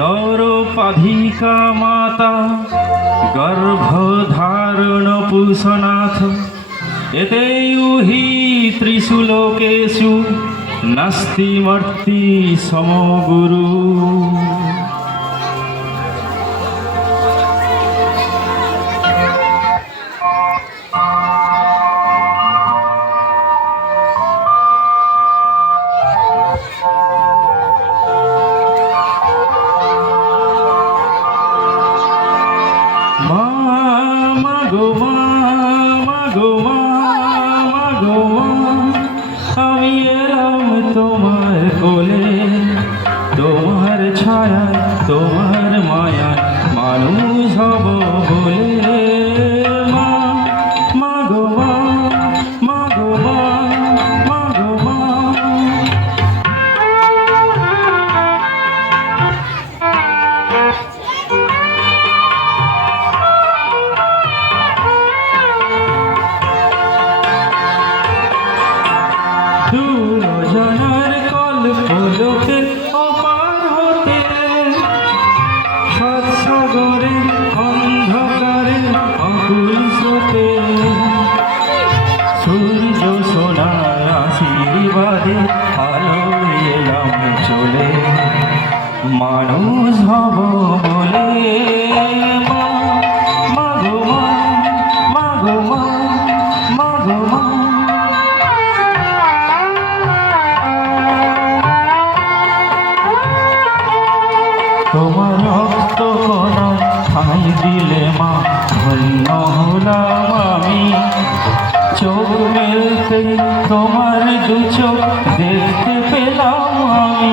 দরপাধিকা মাতা গর্ভধারণ পুষনাথ এতেয়ুহি ত্রিষু লোকেষু নাস্তি মর্তি সমগুরু। আমি এলাম তোমার কোলে, তোমার ছায়া তোমার মায়া মানুষ হব বলে। মা মা গো মা, মা গো মা, মা গো মা। দুজনার কল্পলোকে অপার হতে সৎসাগরে অন্ধকারে অকুল স্রোতে সূর্য সোনার আশীর্বাদে আলো এলাম চলে মানুষ হব বলে। মা মা গো মা, মা গো মা, মা গো মা। তোমার রক্ত কণায় ঠাঁই দিলে মা ধন্য হলাম আমি। চোখ মেলতে তোমার দু চোখ দেখতে পেলাম আমি।